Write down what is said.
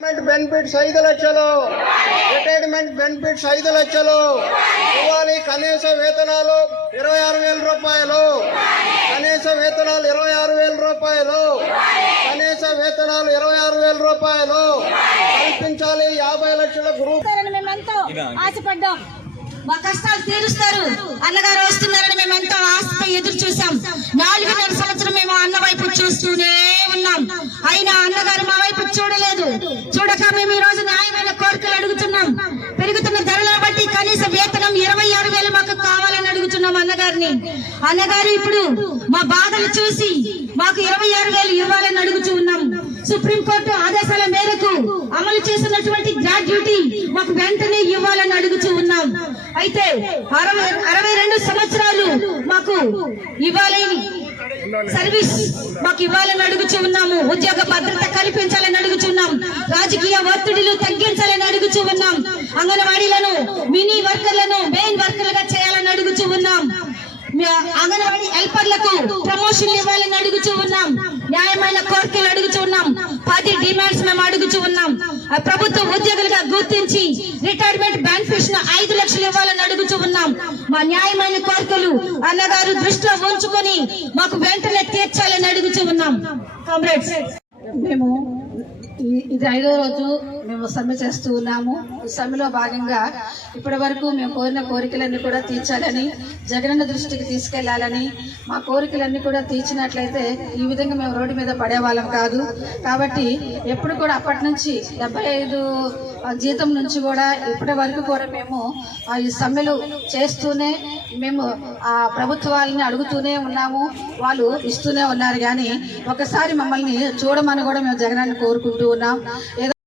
Retirement benefits ఐదు లక్షలు. Retirement benefits ఐదు లక్షలు. ఇవ్వాలి కనీస వేతనాలు ఇరవై ఆరు వేల రూపాయలు. కనీస వేతనాలు ఇరవై ఆరు వేల రూపాయలు. కనీస వేతనాలు ఇరవై ఆరు వేల రూపాయలు. కల్పించాలి యాభై లక్షల గ్రూప్. ఆశపడ్డాం. మా కష్టాలు తీరుస్తారు. అన్నగారు వస్తున్నారని మేము ఎంతో ఆశతో ఎదురు చూసాం నాలుగున్నర సంవత్సరం మేము అన్న వైపు చూస్తూనే ఉన్నాం. అయినా అన్నగారు మా వైపు చూడలేదు. చూడక మేము ఈ రోజు న్యాయమైన కోరికలు అడుగుతున్నాం. పెరుగుతున్న ధరలను బట్టి కనీస వేతనం ఇరవై ఆరు వేలు మాకు కావాలని అడుగుతున్నాం అన్నగారిని. అన్నగారు ఇప్పుడు మా బాధలు చూసి మాకు ఇరవై ఆరు వేలు ఇవ్వాలని అడుగుతూ ఉన్నాం. సుప్రీంకోర్టు మాకు వెంటనే ఇవ్వాలని అడుగుతూ ఉన్నాం. అయితే అరవై అరవై రెండు సంవత్సరాలు మాకు ఇవ్వాలని సర్వీస్ మాకు ఇవ్వాలని అడుగుచూ ఉన్నాము. ఉద్యోగ భద్రత కల్పించాలని అడుగుచున్నాం రాజకీయ ఒత్తిడిలు తగ్గించాలని అడుగుచూ ఉన్నాం. అంగన్వాడీలను మినీ వర్కర్లను మెయిన్ వర్కర్లుగా చేయాలని అడుగుచూ ఉన్నాం. అంగన్వాడీ హెల్పర్లకు ప్రమోషన్ ఇవ్వాలని అడుగుచూ ఉన్నాం. న్యాయమైన కోరికలు అడుగుచూ ఉన్నాం. పది డిమాండ్స్ మేము అడుగుచూ ఉన్నాం. ప్రభుత్వ ఉద్యోగులు గుర్తించి రిటైర్మెంట్ బెనిఫిట్స్ను ఐదు లక్షలు ఇవ్వాలని అడుగుతూ ఉన్నాం. మా న్యాయమైన కోరికలు అన్నగారు దృష్టిలో ఉంచుకొని మాకు వెంటనే తీర్చాలని అడుగుతూ ఉన్నాం. కామ్రేడ్స్ మేము ఇది ఐదో రోజు మేము సమ్మె చేస్తూ ఉన్నాము. సమ్మెలో భాగంగా ఇప్పటి వరకు మేము కోరిన కోరికలన్నీ కూడా తీర్చాలని జగనన్న దృష్టికి తీసుకెళ్ళాలని మా కోరికలన్నీ కూడా తీర్చినట్లయితే ఈ విధంగా మేము రోడ్డు మీద పడేవాళ్ళం కాదు. కాబట్టి ఎప్పుడు కూడా అప్పటి నుంచి డెబ్బై ఐదు జీతం నుంచి కూడా ఇప్పటి వరకు కూడా మేము ఆ, ఈ సమ్మెలు చేస్తూనే మేము ఆ ప్రభుత్వాలని అడుగుతూనే ఉన్నాము. వాళ్ళు ఇస్తూనే ఉన్నారు. కానీ ఒకసారి మమ్మల్ని చూడమని కూడా మేము జగనాన్ని కోరుకుంటూ ఉన్నాం Nghe